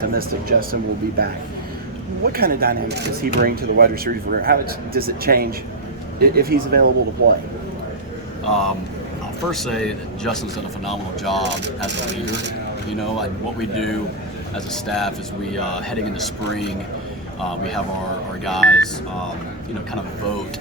optimistic Justin will be back. What kind of dynamic does he bring to the wide receiver? How does it change if he's available to play? I'll first say that Justin's done a phenomenal job as a leader. What we do as a staff is we, heading into spring, we have our guys, kind of vote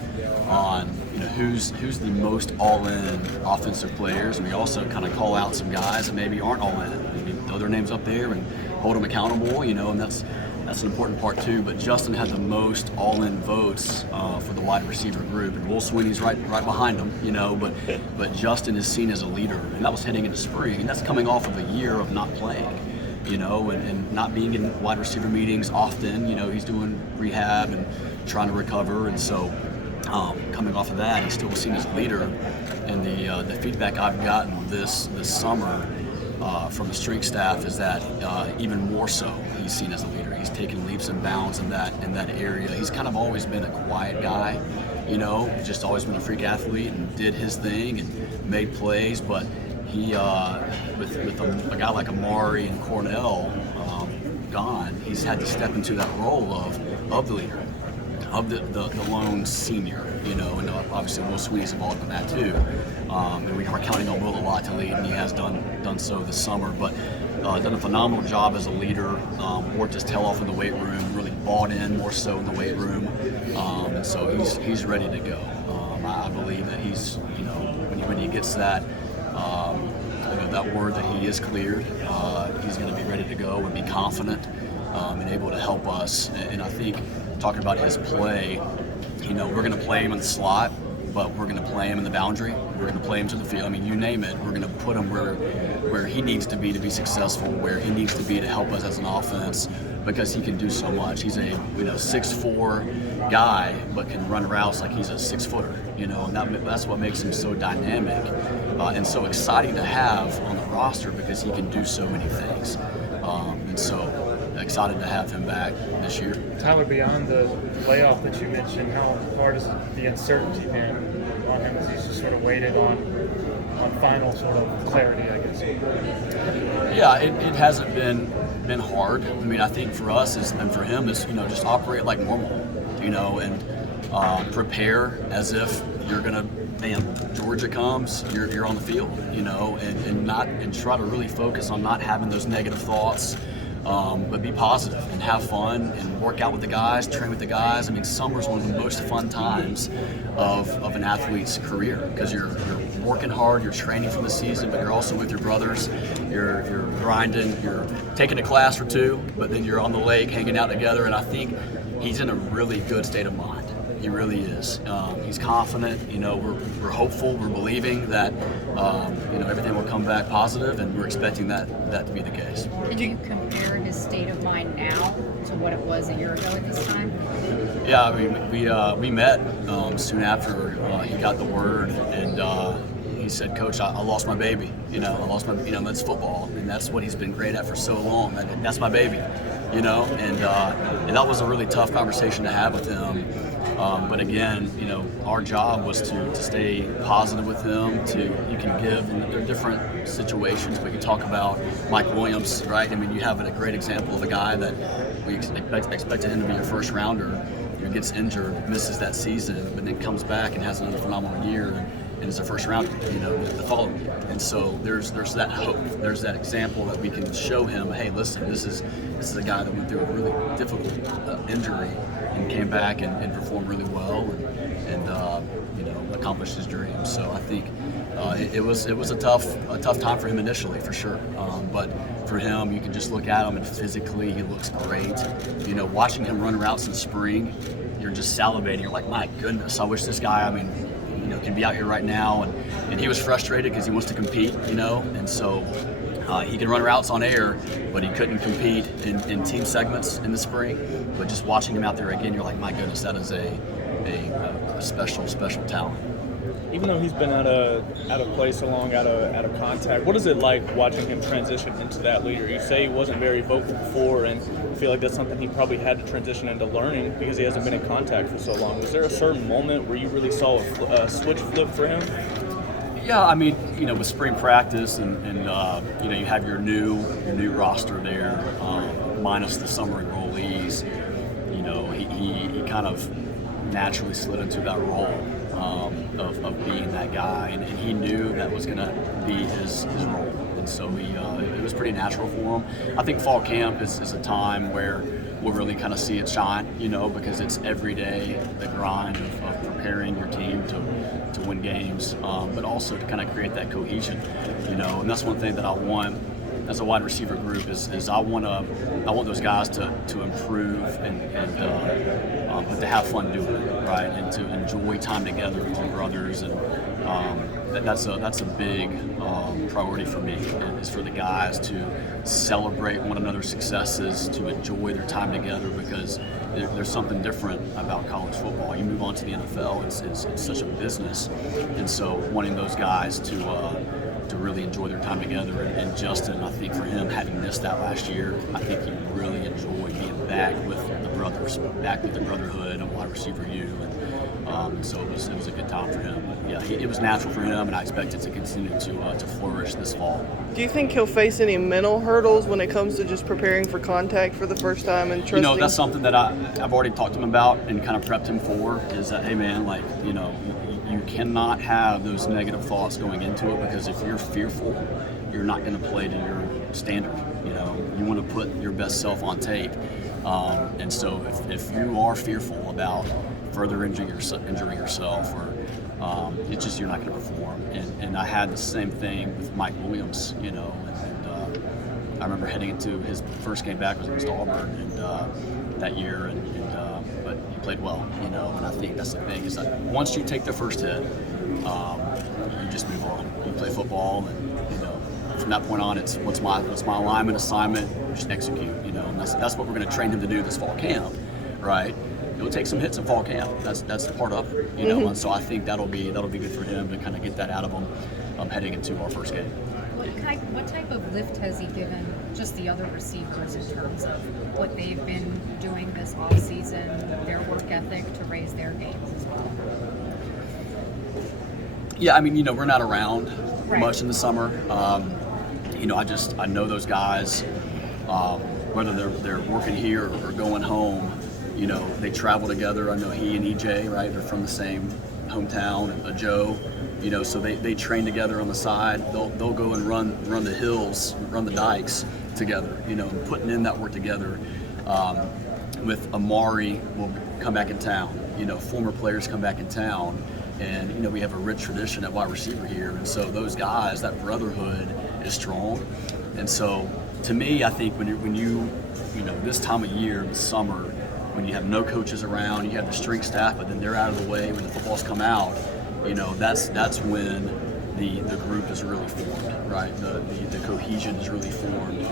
on, who's the most all-in offensive players, and we also kind of call out some guys that maybe aren't all-in. We throw their names up there and hold them accountable, and that's an important part too. But Justin had the most all-in votes for the wide receiver group, and Will Sweeney's right behind him, but Justin is seen as a leader, and that was heading into spring, and that's coming off of a year of not playing, and not being in wide receiver meetings often. He's doing rehab and trying to recover, and so coming off of that, he's still seen as a leader. And the feedback I've gotten this summer from the strength staff is that even more so, he's seen as a leader. He's taken leaps and bounds in that area. He's kind of always been a quiet guy, just always been a freak athlete and did his thing and made plays. But he, with a guy like Amari and Cornell gone, he's had to step into that role of the leader, of the lone senior, and obviously Will Sweeney's involved in that too. And we are counting on Will a lot to lead, and he has done so this summer. But done a phenomenal job as a leader. Worked his tail off in the weight room. Really bought in more so in the weight room, and so he's ready to go. I believe that he's when he gets that that word that he is cleared, he's going to be ready to go and be confident and able to help us. And I think talking about his play, we're going to play him in the slot, but we're going to play him in the boundary. We're going to play him to the field. I mean, you name it. We're going to put him where he needs to be successful, where he needs to be to help us as an offense, because he can do so much. He's a 6'4" guy, but can run routes like he's a 6-footer. And that's what makes him so dynamic and so exciting to have on the roster, because he can do so many things. And so excited to have him back this year. Tyler, beyond the layoff that you mentioned, how hard has the uncertainty been on him as he's just sort of waited on final sort of clarity, I guess? Yeah, it hasn't been hard. I mean, I think for us and for him is just operate like normal, and prepare as if you're gonna. Georgia comes, you're on the field, and try to really focus on not having those negative thoughts. But be positive and have fun and work out with the guys, train with the guys. I mean, summer's one of the most fun times of an athlete's career, because you're working hard, you're training for the season, but you're also with your brothers, you're grinding, you're taking a class or two, but then you're on the lake hanging out together. And I think he's in a really good state of mind. He really is. He's confident. We're hopeful. We're believing that everything will come back positive, and we're expecting that to be the case. Can you compare his state of mind now to what it was a year ago at this time? Yeah, I mean, we met soon after he got the word, and he said, "Coach, I lost my baby. I lost my. That's football, and that's what he's been great at for so long. That's my baby. And that was a really tough conversation to have with him. But again, our job was to stay positive with him. You can give, and there are different situations, but you talk about Mike Williams, right? I mean, you have a great example of a guy that we expected him to be your first rounder, who gets injured, misses that season, but then comes back and has another phenomenal year and is a first rounder, the following year. And so there's that hope. There's that example that we can show him, hey, listen, this is a guy that went through a really difficult injury and came back and performed really well and accomplished his dreams. So I think it was a tough time for him initially, for sure. But for him, you can just look at him, and physically he looks great. Watching him run routes in spring, you're just salivating. You're like, my goodness, I wish this guy, can be out here right now. And he was frustrated because he wants to compete, and so he can run routes on air, but he couldn't compete in team segments in the spring. But just watching him out there again, you're like, my goodness, that is a special talent. Even though he's been out of play so long, out of contact, what is it like watching him transition into that leader? You say he wasn't very vocal before, and I feel like that's something he probably had to transition into learning because he hasn't been in contact for so long. Was there a certain moment where you really saw a switch flip for him? Yeah, I mean, with spring practice and you have your new roster there. minus the summer enrollees, you know, he kind of naturally slid into that role of being that guy, and he knew that was going to be his role. And so it was pretty natural for him. I think fall camp is a time where we'll really kind of see it shine, you know, because it's every day the grind of preparing your team to win games, but also to kind of create that cohesion, you know. And that's one thing that I want as a wide receiver group is I want those guys to improve but to have fun doing it, right, and to enjoy time together with your brothers, and that's a big priority for me, is for the guys to celebrate one another's successes, to enjoy their time together, because there's something different about college football. You move on to the NFL, it's such a business, and so wanting those guys to really enjoy their time together. And Justin, I think for him, having missed that last year, I think he really enjoyed being back with the brothers, back with the brotherhood of wide receiver U, and so it was a good time for him. But yeah, it was natural for him, and I expect it to continue to flourish this fall. Do you think he'll face any mental hurdles when it comes to just preparing for contact for the first time and trusting? You know, that's something that I've already talked to him about and kind of prepped him for, is that, hey man, like, you know, you cannot have those negative thoughts going into it, because if you're fearful, you're not going to play to your standard. You know, you want to put your best self on tape, and so if you are fearful about further injuring yourself, or it's just you're not going to perform. And I had the same thing with Mike Williams, you know, and I remember heading into his first game back was against Auburn, and that year, but he played well, you know. And I think that's the thing, is that once you take the first hit, you just move on. You play football, and you know, from that point on, it's what's my alignment, assignment, just execute, you know. And that's what we're going to train him to do this fall camp, right? He'll take some hits in fall camp. That's part of it, you know. And so I think that'll be good for him to kind of get that out of him heading into our first game. What type of lift has he given just the other receivers in terms of what they've been doing this off season, their work ethic to raise their games as well? Yeah, I mean, you know, we're not around Right. much in the summer. You know, I know those guys, whether they're working here or going home. You know, they travel together. I know he and EJ, right? They're from the same hometown, Joe. You know, so they train together on the side. They'll go and run the hills, run the dikes together. You know, putting in that work together. With Amari will come back in town. You know, former players come back in town, and you know, we have a rich tradition at wide receiver here. And so those guys, that brotherhood is strong. And so to me, I think when you know, this time of year, the summer, when you have no coaches around, you have the strength staff, but then they're out of the way when the footballs come out, you know, that's when the group is really formed, right? The cohesion is really formed.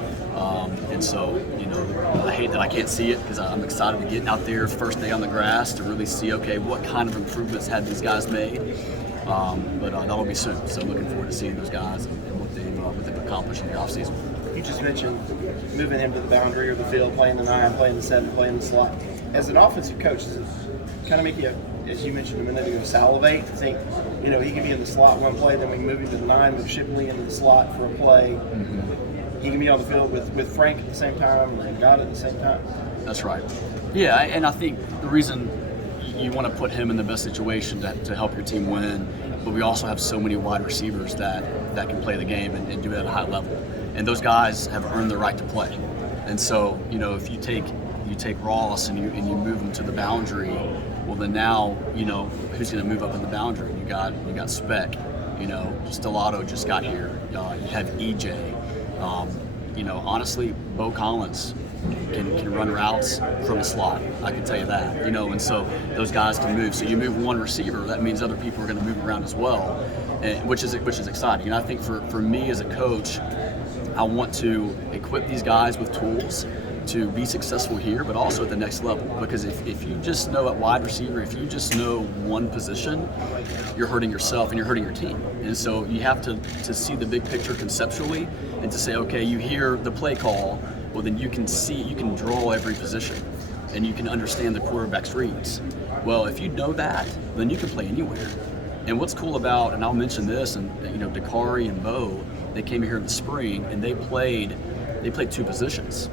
And so, you know, I hate that I can't see it, because I'm excited to get out there first day on the grass to really see, okay, what kind of improvements have these guys made. But that'll be soon. So looking forward to seeing those guys and what they've accomplished in the offseason. You just mentioned moving him to the boundary or the field, playing the 9, playing the 7, playing the slot. As an offensive coach, does it kind of make you, as you mentioned a minute ago, salivate to think, you know, he can be in the slot one play, then we can move him to the 9, move Shipley into the slot for a play. Mm-hmm. He can be on the field with Frank at the same time and God at the same time. That's right. Yeah, and I think the reason you want to put him in the best situation to help your team win, but we also have so many wide receivers that can play the game and do it at a high level. And those guys have earned the right to play. And so, you know, if you take Ross and you move him to the boundary, well then now, you know, who's going to move up in the boundary? You got Speck, you know, Stellato just got here. You have EJ. You know, honestly, Bo Collins can run routes from the slot. I can tell you that. You know, and so those guys can move. So you move one receiver, that means other people are going to move around as well, which is exciting. And I think for me as a coach, I want to equip these guys with tools to be successful here, but also at the next level. Because if you just know at wide receiver, if you just know one position, you're hurting yourself and you're hurting your team. And so you have to see the big picture conceptually and to say, okay, you hear the play call, well then you can draw every position and you can understand the quarterback's reads. Well, if you know that, then you can play anywhere. And what's cool about, and I'll mention this, and you know, Dakari and Bo, they came here in the spring and they played 2 positions.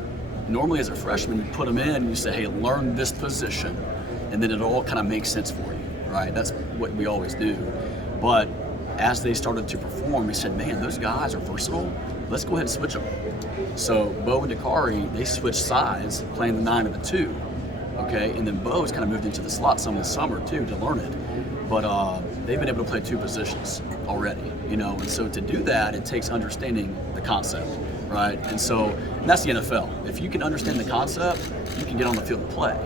normally as a freshman, you put them in and you say, hey, learn this position, and then it all kind of makes sense for you, right? That's what we always do. But as they started to perform, we said, man, those guys are versatile. Let's go ahead and switch them. So Bo and Dakari, they switched sides, playing the 9 and the 2. Okay, and then Bo's kind of moved into the slot some this summer too to learn it. But they've been able to play 2 positions already, and so to do that, it takes understanding the concept, right? And that's the NFL. If you can understand the concept, you can get on the field and play,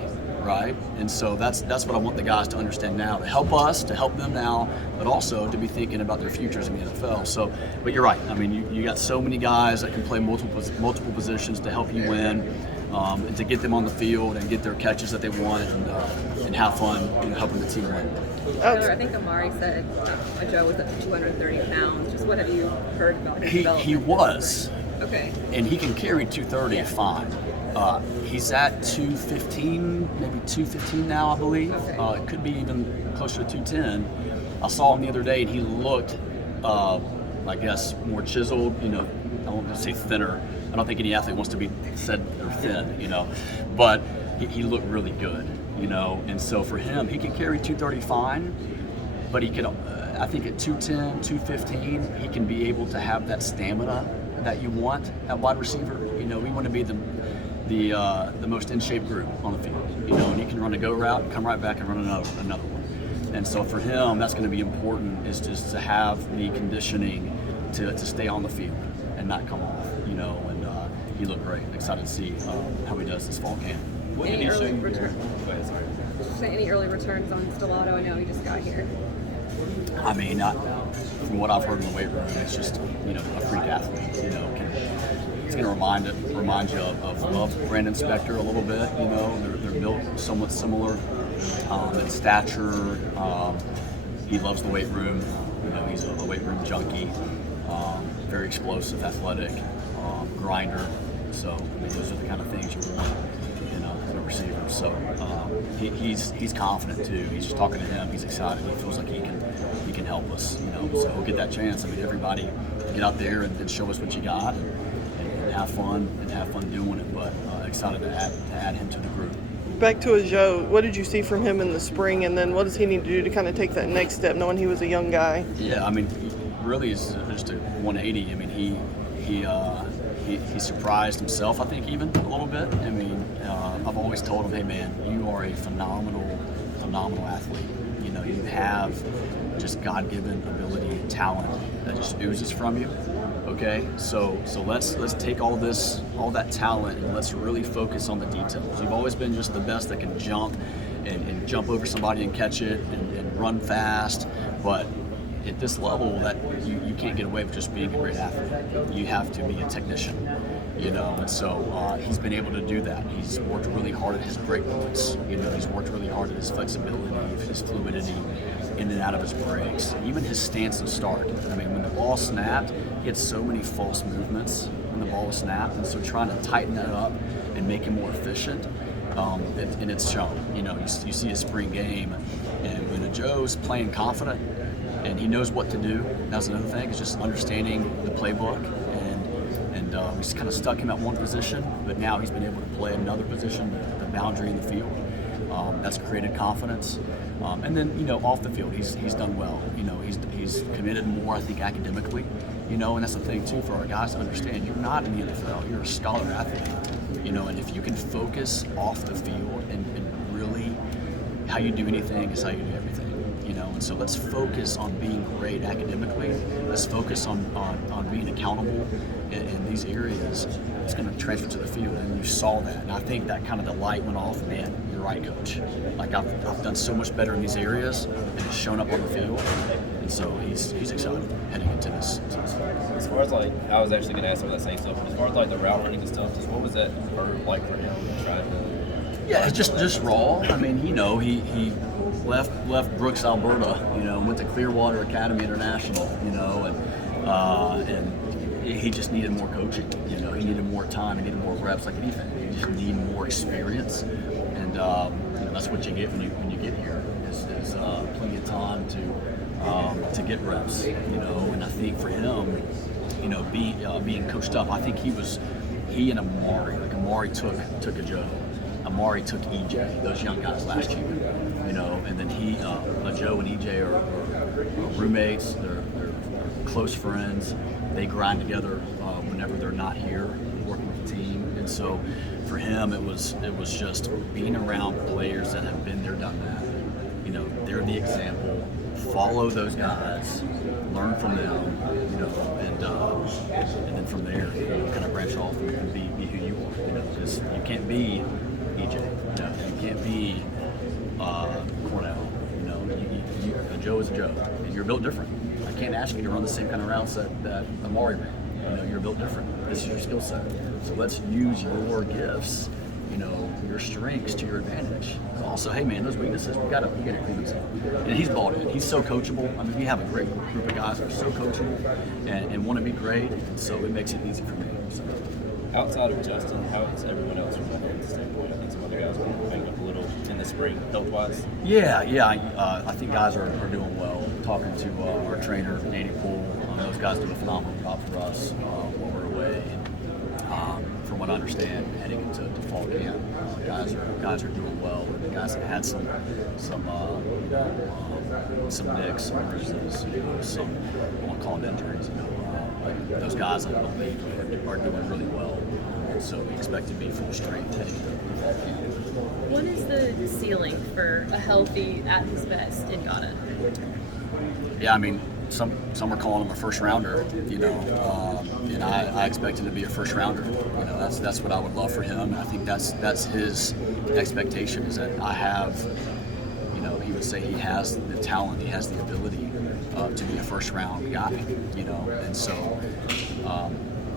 right? And so that's what I want the guys to understand now, to help us, to help them now, but also to be thinking about their futures in the NFL. So, but you're right. I mean, you got so many guys that can play multiple positions to help you win. And to get them on the field and get their catches that they want and have fun helping the team win. Taylor, I think Amari said Joe was up to 230 pounds. Just what have you heard about his development? He was. Okay. And he can carry 230 fine. He's at 215, maybe 215 now, I believe. Okay. It could be even closer to 210. I saw him the other day and he looked, I guess, more chiseled, I don't want to say thinner. I don't think any athlete wants to be said they're thin, but he looked really good, and so for him, he can carry 230 fine, but he can, I think at 210, 215, he can be able to have that stamina that you want at wide receiver. We want to be the most in shape group on the field, and he can run a go route and come right back and run another one. And so for him, that's going to be important, is just to have the conditioning to stay on the field and not come off, and he looked great. Excited to see how he does this fall camp. Any early returns? Any early returns on Stellato? I know he just got here. I mean, from what I've heard in the weight room, it's just a freak athlete. It's going to remind you of Brandon Spector a little bit. They're built somewhat similar in stature. He loves the weight room. He's a weight room junkie. Very explosive, athletic, grinder. So those are the kind of things you want in a receiver. So he's confident too. He's just talking to him. He's excited. He feels like he can help us. So he'll get that chance. I mean, everybody get out there and show us what you got and have fun doing it. But excited to add him to the group. Back to Joe, what did you see from him in the spring, and then what does he need to do to kind of take that next step, knowing he was a young guy? Yeah, I mean, he really is just a 180. I mean, he surprised himself, I think, even a little bit. I mean, I've always told him, hey man, you are a phenomenal athlete. You have just God-given ability, talent that just oozes from you. Okay, so let's take all that talent and let's really focus on the details. You've always been just the best that can jump and jump over somebody and catch it and run fast, but at this level, that you can't get away with just being a great athlete. You have to be a technician, and so he's been able to do that. He's worked really hard at his break points. He's worked really hard at his flexibility, his fluidity, in and out of his breaks, even his stance and start. I mean, when the ball snapped, he had so many false movements when the ball was snapped, and so trying to tighten that up and make him more efficient, and it's shown. You see a spring game, and when Joe's playing confident, and he knows what to do. That's another thing, is just understanding the playbook, and we just kind of stuck him at one position, but now he's been able to play another position, the boundary in the field. That's created confidence, and then off the field, he's done well. He's committed more, I think, academically. And that's the thing too for our guys to understand. You're not in the NFL. You're a scholar athlete. And if you can focus off the field and really how you do anything is how you do everything. And so let's focus on being great academically. Let's focus on being accountable in these areas. It's going to transfer to the field, and you saw that. And I think that kind of the light went off. Man, you're right, coach. Like I've done so much better in these areas, and it's shown up on the field. And so he's excited heading into this. As far as I was actually going to ask about that same stuff. But as far as the route running and stuff, just what was that like for him trying to? Yeah, it's just raw. I mean, he left Brooks, Alberta, went to Clearwater Academy International, and he just needed more coaching. He needed more time, he needed more reps, like anything. You just need more experience, and that's what you get when you get here is plenty of time to get reps. And I think for him, being coached up, I think he and Amari Amari took a Joe. Amari took EJ, those young guys last year, you know, and then Joe and EJ are roommates. They're close friends. They grind together whenever they're not here, working with the team. And so for him, it was just being around players that have been there, done that. You know, they're the example. Follow those guys, learn from them, you know, and then from there, you know, kind of branch off and be who you are. You know, because you can't be EJ. You know, you can't be Cornell. You know, a Joe is a Joe, and you're built different. I can't ask you to run the same kind of routes that Amari ran. You know, you're built different. This is your skill set. So let's use your gifts, you know, your strengths to your advantage. Also, hey man, those weaknesses, we gotta clean them up. And he's bought it. He's so coachable. I mean, we have a great group of guys that are so coachable and want to be great. So it makes it easy for me. So. Outside of Justin, how is everyone else from that standpoint? I think some other guys are banged up a little in the spring, health-wise. Yeah. I think guys are doing well. Talking to our trainer, Danny Poole, those guys do a phenomenal job for us while we're away. And, from what I understand, heading into fall camp, guys are doing well. The guys that had some nicks, some bruises, you know, some I won't call them injuries, you know. But those guys, I believe, are doing really well. So we expect to be full strength heading into fall camp. What is the ceiling for a healthy, at his best, Ngata? Yeah, I mean, some are calling him a first rounder, you know, and I expect him to be a first rounder. You know, that's what I would love for him. I think that's his expectation, is that I have, you know, he would say he has the talent, he has the ability to be a first round guy, you know, and so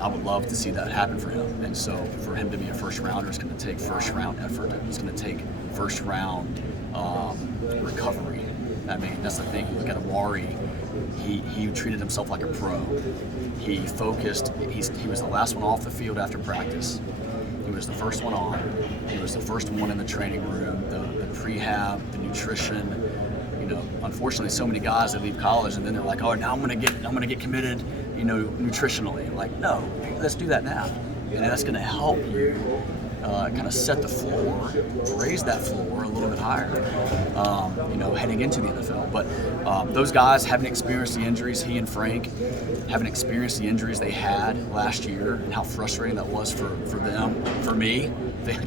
I would love to see that happen for him. And so for him to be a first rounder, it's going to take first round effort. It's going to take first round recovery. I mean, that's the thing. You look at Amari. He treated himself like a pro. He focused. He was the last one off the field after practice. He was the first one on. He was the first one in the training room. The prehab, the nutrition. You know, unfortunately, so many guys that leave college and then they're like, oh, now I'm gonna get committed. You know, nutritionally. Like, no, let's do that now, and that's gonna help you. Kind of set the floor, raise that floor a little bit higher, you know, heading into the NFL. But those guys haven't experienced the injuries, he and Frank haven't experienced the injuries they had last year, and how frustrating that was for them. For me,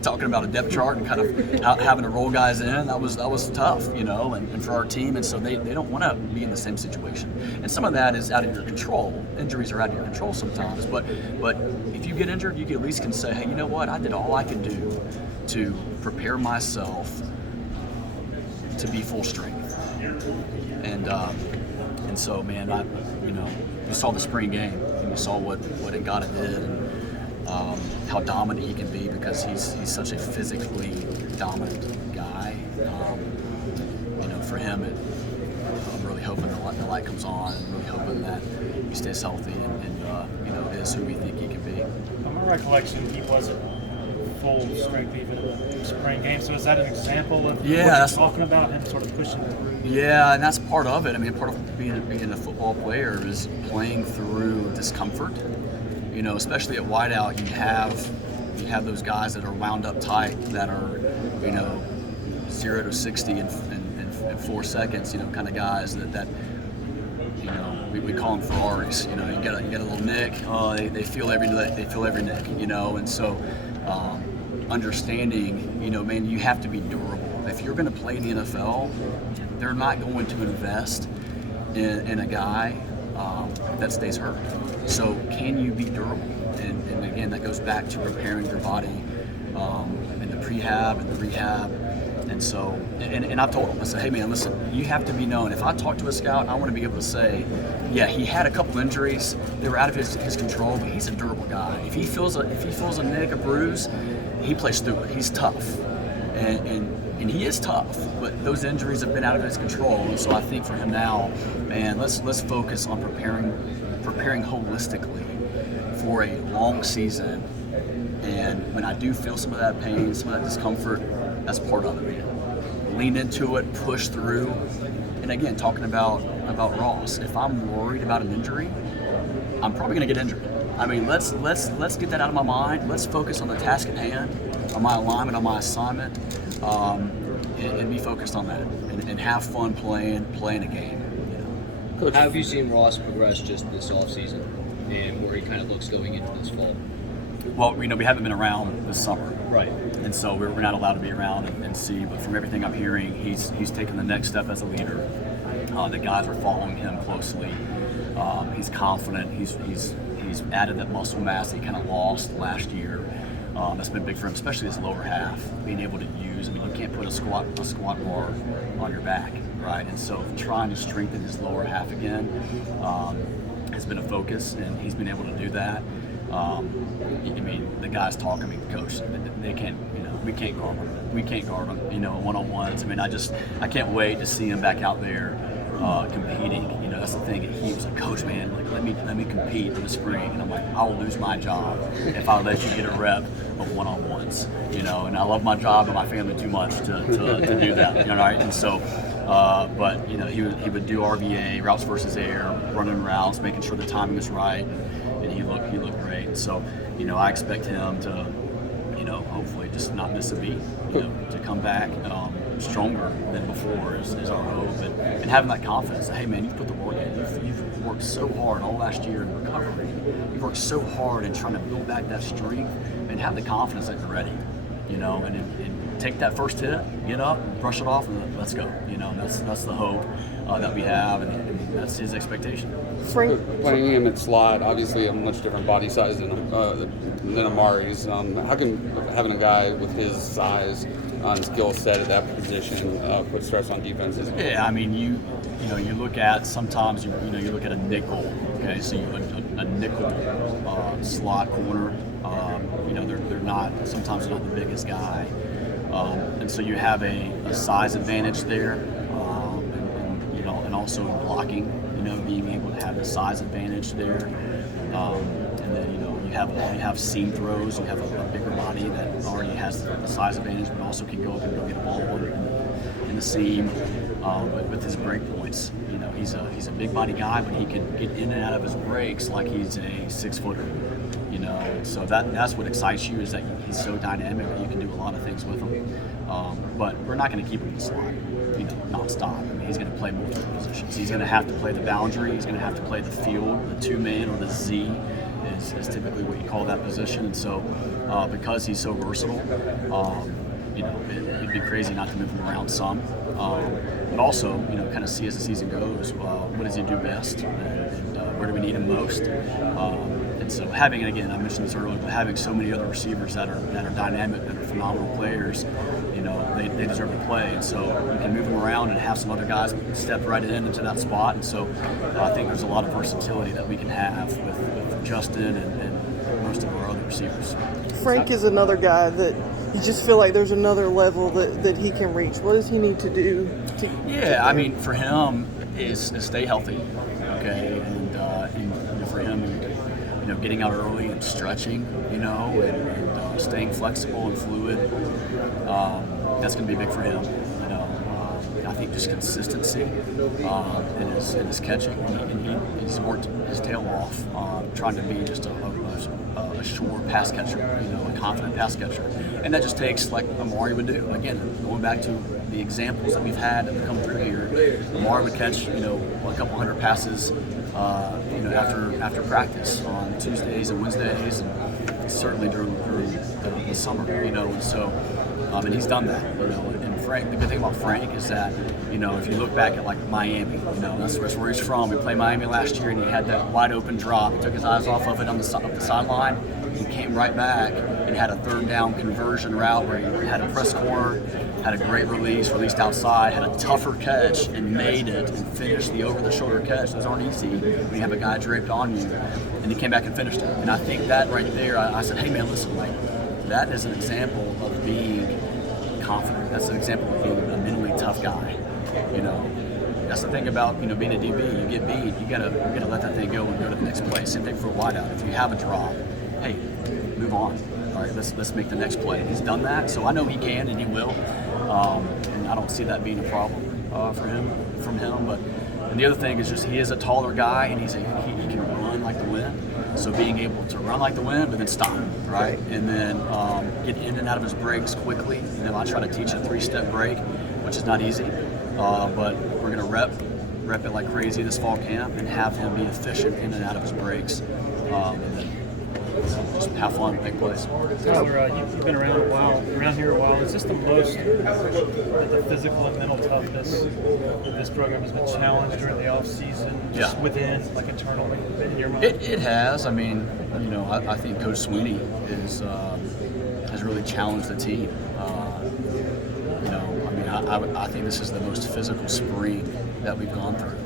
talking about a depth chart and kind of having to roll guys in, that was tough, you know, and for our team. And so they don't want to be in the same situation. And some of that is out of your control. Injuries are out of your control sometimes. But if you get injured, you at least can say, hey, you know what? I did all I could do to prepare myself to be full strength. And so, man, you saw the spring game and you saw what Ngata did, and how dominant he can be because he's such a physically dominant guy. You know, for him, I'm really hoping the light comes on, and really hoping that he stays healthy and you know, is who we think he can be. From my recollection, he wasn't full strength even in the spring game. So is that an example of what you're talking about, him sort of pushing through? Yeah, and that's part of it. I mean, part of being a football player is playing through discomfort. You know, especially at wideout, you have those guys that are wound up tight, that are, you know, 0 to 60 in 4 seconds. You know, kind of guys that you know, we call them Ferraris. You know, you get a little nick. Oh, they feel every nick. You know, and so understanding, you know, man, you have to be durable. If you're going to play in the NFL, they're not going to invest in a guy that stays hurt. So can you be durable? And again, that goes back to preparing your body and the prehab and the rehab. And so, and I've told him, I said, hey man, listen, you have to be known. If I talk to a scout, I want to be able to say, yeah, he had a couple injuries, they were out of his control, but he's a durable guy. If he feels a nick, a bruise, he plays through it. He's tough. And he is tough, but those injuries have been out of his control. And so I think for him now, man, let's focus on preparing holistically for a long season. And when I do feel some of that pain, some of that discomfort, that's part of it, man. Lean into it, push through. And again, talking about Ross, if I'm worried about an injury, I'm probably going to get injured. I mean, let's get that out of my mind. Let's focus on the task at hand, on my alignment, on my assignment, and be focused on that, and have fun playing a game. Coach, how have you seen Ross progress just this offseason and where he kind of looks going into this fall? Well, we haven't been around this summer, Right. and so we're not allowed to be around and see. But from everything I'm hearing, he's taken the next step as a leader. The guys are following him closely. He's confident. He's added that muscle mass that he kind of lost last year. That's been big for him, especially his lower half, being able to use. I mean, you can't put a squat bar on your back, right? And so trying to strengthen his lower half again has been a focus, and he's been able to do that. I mean, the guys talk. I mean, coach, they can't. We can't guard them. We can't guard them. One-on-ones. I mean, I can't wait to see him back out there competing. That's the thing. He was like, Coach, man, like let me compete in the spring, and I'm like, I will lose my job if I let you get a rep of one-on-ones. And I love my job and my family too much to do that. Right? And so, but he would do RVA, routes versus air, running routes, making sure the timing was right, and he looked great. So, I expect him to, hopefully just not miss a beat. To come back stronger than before is our hope, and having that confidence that, hey man, you've put the work in. You've worked so hard all last year in recovery. You've worked so hard in trying to build back that strength, and have the confidence that you're ready. And take that first hit, get up, brush it off, and let's go. That's the hope that we have, and that's his expectation. Frank, Playing him at slot, obviously a much different body size than Amari's. How can having a guy with his size and skill set at that position put stress on defenses? Yeah, I mean, you look at sometimes you look at a nickel. Okay, so a nickel slot corner. They're not sometimes not the biggest guy, and so you have a size advantage there, and also in blocking. Being able to have the size advantage there, and then you have seam throws. You have a bigger body that already has the size advantage, but also can go up and go get a ball in the seam. With his break points, he's a big body guy, but he can get in and out of his breaks like he's a 6-footer. So that's what excites you, is that he's so dynamic that you can do a lot of things with him. But we're not going to keep him in the slot, nonstop. I mean, he's going to play multiple positions. He's going to have to play the boundary. He's going to have to play the field. The 2-man or the Z is typically what you call that position. And so, because he's so versatile, it'd be crazy not to move him around some. But also, kind of see as the season goes, what does he do best, and where do we need him most? And so having, again, I mentioned this earlier, but having so many other receivers that are dynamic, that are phenomenal players, they deserve to play. And so you can move them around and have some other guys step right into that spot. And so I think there's a lot of versatility that we can have with Justin and most of our other receivers. Frank is another guy that you just feel like there's another level that he can reach. What does he need to do? I mean, for him is stay healthy, okay, and for him, getting out early and stretching, and staying flexible and fluid. That's going to be big for him. I think just consistency in his catching, and he's worked his tail off trying to be just a sure pass catcher, a confident pass catcher, and that just takes like Amari would do. Again, going back to the examples that we've had that have come through here, Amari would catch a couple hundred passes, after practice on Tuesdays and Wednesdays, and certainly during the summer, and so. And he's done that, And Frank, the good thing about Frank is that, if you look back at like Miami, that's where he's from. We played Miami last year, and he had that wide open drop. He took his eyes off of it on the sideline. He came right back and had a third down conversion route where he had a press corner, had a great released outside, had a tougher catch, and made it and finished the over-the-shoulder catch. Those aren't easy when you have a guy draped on you, and he came back and finished it. And I think that right there, I said, hey man, listen, like that is an example of being confident. That's an example of being a mentally tough guy. That's the thing about being a DB. You get beat, you gotta let that thing go and go to the next play. Same thing for a wideout. If you have a drop, hey, move on. All right, let's make the next play. He's done that, so I know he can and he will. And I don't see that being a problem from him. But and the other thing is just he is a taller guy, and he can run like the wind. So being able to run like the wind, but then stop, right? And then get in and out of his breaks quickly. And then I try to teach a 3-step break, which is not easy, but we're going to rep it like crazy this fall camp and have him be efficient in and out of his breaks. And then just have fun, make plays. Tyler, you've been around here a while. Is this the most the physical and mental toughness that this program has been challenged during the off season, just within, like internally in your mind? It has. I mean, I think Coach Sweeney has really challenged the team. I think this is the most physical spring that we've gone through,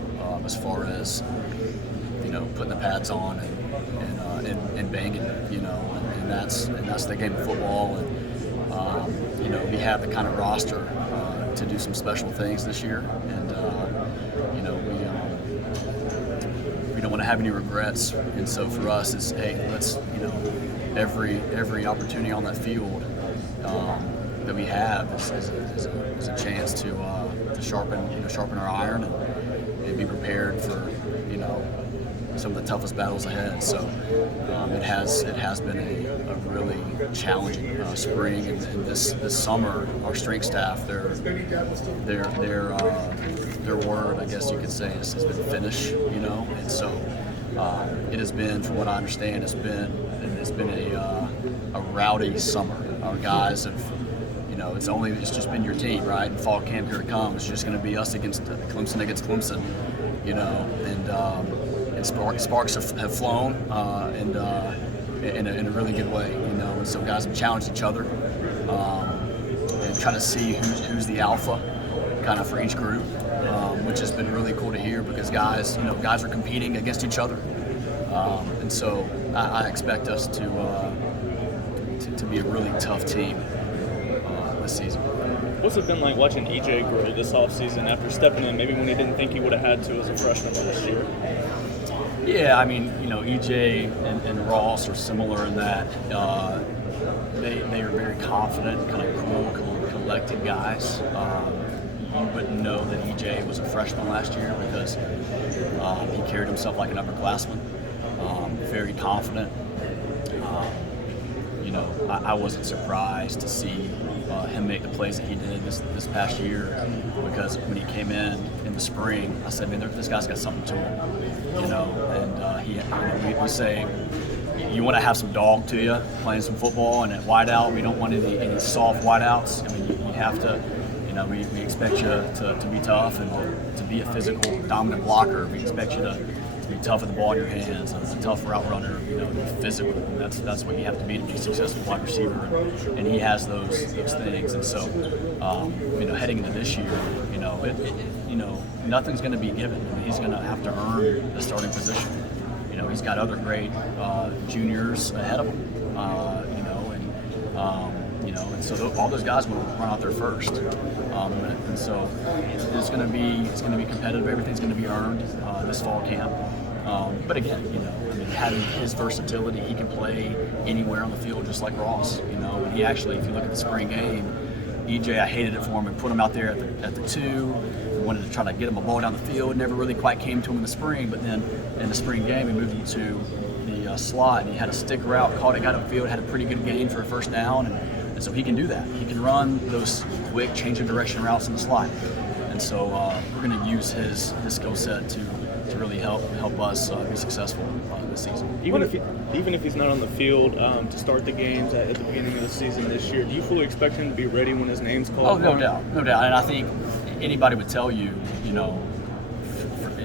as far as putting the pads on and banging, and that's the game of football. And we have the kind of roster to do some special things this year, and we don't want to have any regrets. And so for us, it's let's every opportunity on that field that we have is a chance to sharpen our iron and be prepared for some of the toughest battles ahead. So it has been a really challenging spring, and this summer our strength staff their word, I guess you could say, has been finish, and so it has been, from what I understand, it's been a rowdy summer. Our guys have it's just been your team, right? And fall camp, here it comes. It's just going to be us against Clemson, and sparks have flown in a really good way, and so guys have challenged each other and trying to see who's the alpha kind of for each group, which has been really cool to hear, because guys are competing against each other, and so I expect us to be a really tough team this season. What's it been like watching EJ grow this offseason after stepping in maybe when he didn't think he would have had to as a freshman last year? Yeah, I mean, EJ and Ross are similar in that they are very confident, kind of cool, collected guys. You wouldn't know that EJ was a freshman last year because he carried himself like an upperclassman, very confident. I wasn't surprised to see him make the plays that he did this past year, because when he came in the spring, I said, man, this guy's got something to him, and we say you want to have some dog to you playing some football, and at wideout we don't want any soft wideouts. I mean, you have to, we expect you to be tough and to be a physical dominant blocker. We expect you to be tough with the ball in your hands, a tough route runner, be physical. And that's what you have to be a successful wide receiver, and he has those things. And so, heading into this year, nothing's going to be given. I mean, he's going to have to earn the starting position. He's got other great juniors ahead of him, and so all those guys will run out there first. And so it's going to be competitive. Everything's going to be earned this fall camp. But again, having his versatility, he can play anywhere on the field, just like Ross. And he actually, if you look at the spring game, EJ, I hated it for him and put him out there at the 2. Wanted to try to get him a ball down the field. Never really quite came to him in the spring, but then in the spring game, we moved him to the slot, and he had a stick route, caught it, got upfield, had a pretty good gain for a first down, and so he can do that. He can run those quick change of direction routes in the slot, and so we're going to use his skill set to really help us be successful this season. Even if he's not on the field to start the games at the beginning of the season this year, do you fully expect him to be ready when his name's called? Oh, no doubt. And I think anybody would tell you,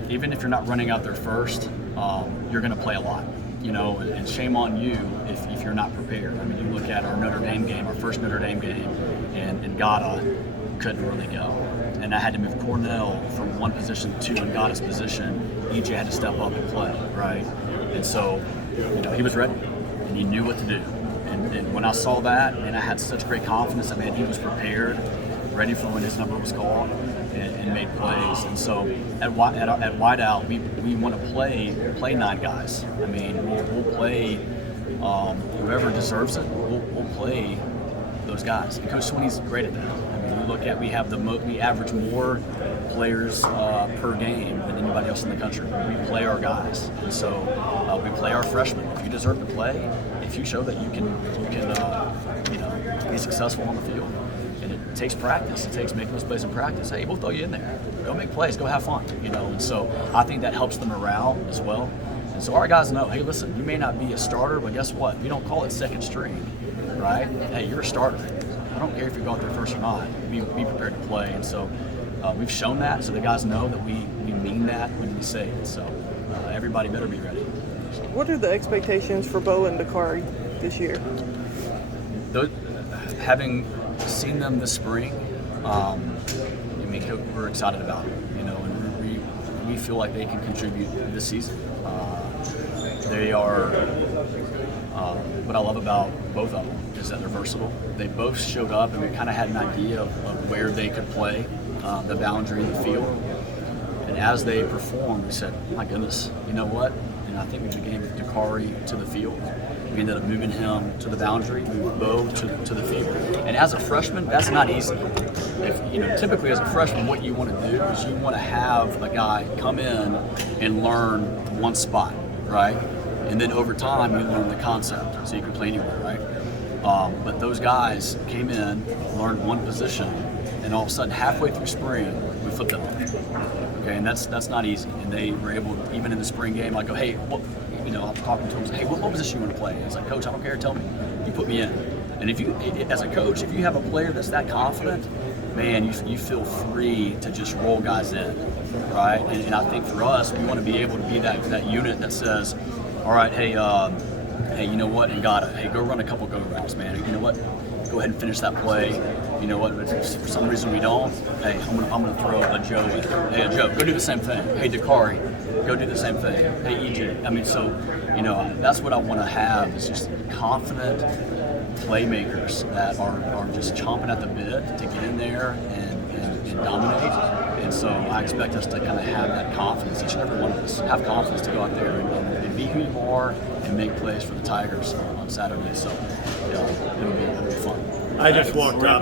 even if you're not running out there first, you're going to play a lot. And shame on you if you're not prepared. I mean, you look at our Notre Dame game, our first Notre Dame game, and Gata couldn't really go. And I had to move Cornell from one position to Ngata's position. EJ had to step up and play, right? And so, he was ready, and he knew what to do. And when I saw that, and I had such great confidence that, man, he was prepared, ready for when his number was called, and made plays. And so at wideout, we want to play 9 guys. I mean, we'll play whoever deserves it. We'll play those guys. And Coach Sweeney's great at that. I mean, you look at, we average more players per game than anybody else in the country. We play our guys, and so we play our freshmen. If you deserve to play, if you show that you can be successful on the field, and it takes practice. It takes making those plays in practice. Hey, we'll throw you in there. Go make plays. Go have fun. And so I think that helps the morale as well. And so our guys know, hey, listen, you may not be a starter, but guess what? We don't call it second string, right? Hey, you're a starter. I don't care if you go out there first or not. Be prepared to play. And so we've shown that, so the guys know that we mean that when we say it. So everybody better be ready. What are the expectations for Bo and Dakari this year? Having seen them this spring, we're excited about it. And we feel like they can contribute this season. They are. What I love about both of them is that they're versatile. They both showed up, and we kind of had an idea of where they could play, the boundary in the field. And as they performed, we said, "My goodness, you know what?" And I think we began with Dakari to the field. We ended up moving him to the boundary, moved Bo to the field. And as a freshman, that's not easy. Typically as a freshman, what you want to do is you want to have a guy come in and learn one spot, right? And then over time, you learn the concept, so you can play anywhere, right? But those guys came in, learned one position, and all of a sudden, halfway through spring, we flipped them. Okay, and that's not easy. And they were able, even in the spring game, I go, hey, I'm talking to him, hey, what position you want to play? He's like, Coach, I don't care, tell me. You put me in. And if you, as a coach, if you have a player that's that confident, man, you feel free to just roll guys in, right? And I think for us, we want to be able to be that unit that says, all right, hey, you know what, and hey, go run a couple go routes, man. You know what, go ahead and finish that play. You know what, if for some reason we don't, hey, I'm gonna throw a Joe in. Hey, Joe, go do the same thing. Hey, Dakari, go do the same thing. Hey, EG. I mean, so, that's what I want to have is just confident playmakers that are just chomping at the bit to get in there and dominate. And so I expect us to kind of have that confidence, each and every one of us, have confidence to go out there and be who you are and make plays for the Tigers on Saturday. So, it'll be fun. I just walked up.